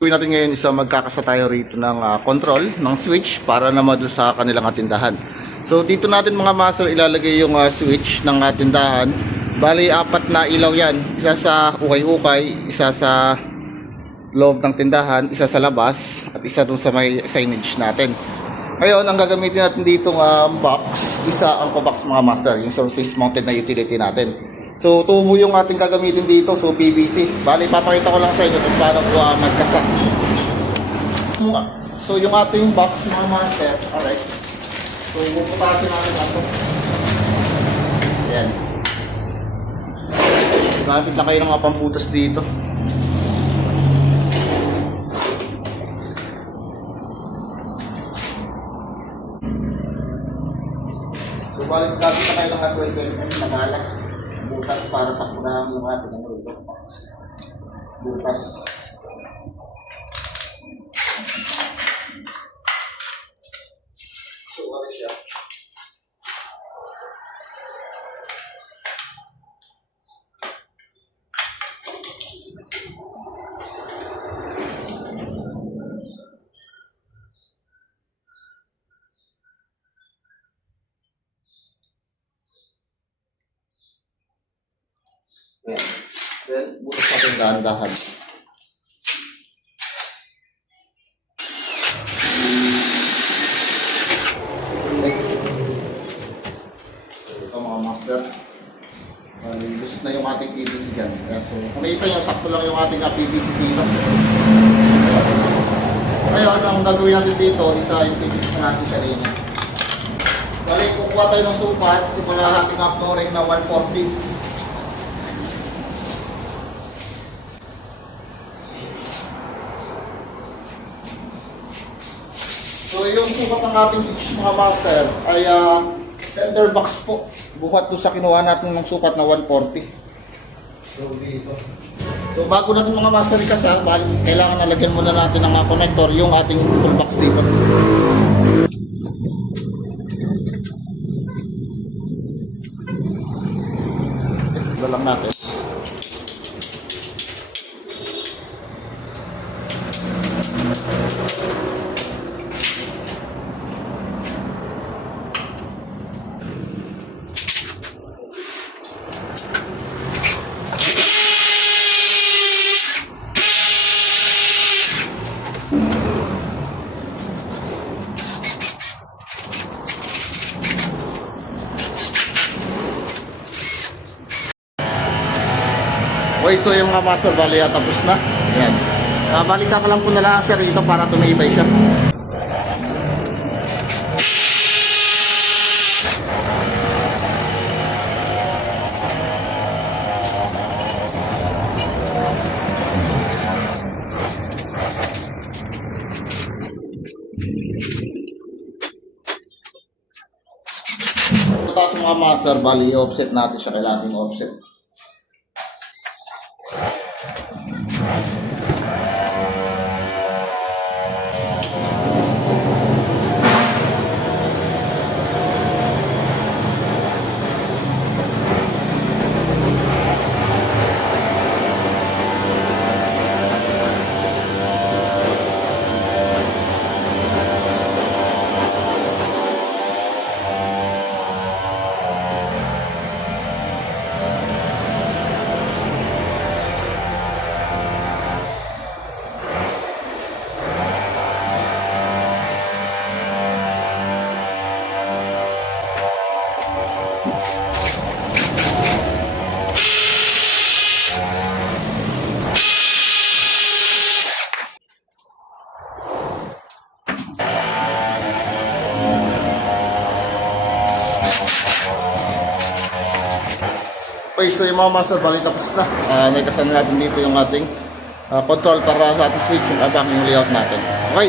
Gawin natin ngayon isa magkakasa tayo rito ng control ng switch para naman doon sa kanilang tindahan. So dito natin mga master ilalagay yung switch ng tindahan. Bali apat na ilaw yan. Isa sa ukay-ukay, isa sa loob ng tindahan, isa sa labas, at isa doon sa may signage natin. Ngayon ang gagamitin natin ditong box, isa ang box mga master, yung surface mounted na utility natin. So tubo yung ating gagamitin dito, so PVC. Bali papakita ko lang sa inyo kung paano po magkasa. So yung ating box mga master, alright. So puputasin natin ito. Ayan. Gamit na kayo ng mga pamputas dito. So balik gamit na kayo ng 20 mm na bala. Butas para sa kunang yung ating butas. So ano siya? Ayan. Then, butas natin dahan-dahan. Okay. So, ito mga master. Lusot na yung ating PVC dyan. Ayan. So, kung makita nyo, sakto lang yung ating PVC dito. Ngayon, ang gagawin natin dito, isa yung PVC natin siya rin. Bali, kukuha tayo ng sukat, simula natin ang flooring na 140. So yung sukat ng ating switch mga master ay center box po. Buhat po sa kinuha natin ng sukat na 140. So dito. So bago natin mga master ikasa, kailangan nalagyan muna natin ng connector yung ating full box dito. Ito lang natin. Okay, so yung mga master, bali tapos na. Ayan. Balikan ka lang po na lang sir ito para tumibay siya. Ito taas mga master, bali offset natin siya, kailangan offset. Okay, so yung mga master, bali tapos na. Naikasan natin dito yung ating control para sa ating switch, yung abang yung layout natin. Okay.